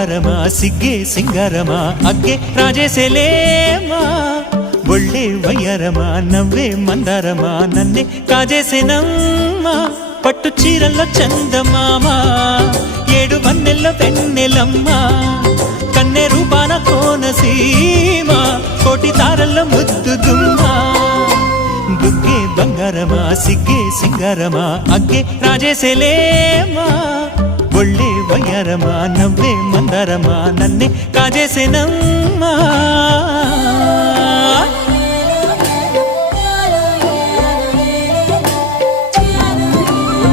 బంగారమా సిగ్గే సింగారమా అగ్గే రాజేసేలేమా ఒళ్ళే వయ్యారమా నవ్వే మందారమా నన్నే కాజేసేనమ్మా పట్టు చీరల్లో చందమామా ఏడు వన్నెల్లో పెన్నెలమ్మా కన్నె రూపాన కోనసీమ కోటి తారల్లో ముద్దుగుమ్మా బుగ్గే బంగారమా సిగ్గే సింగారమా అగ్గే రాజేసేలేమా ఒళ్ళే వయ్యారమా నవ్వే మందారమా నన్నే కాజేసేనమ్మా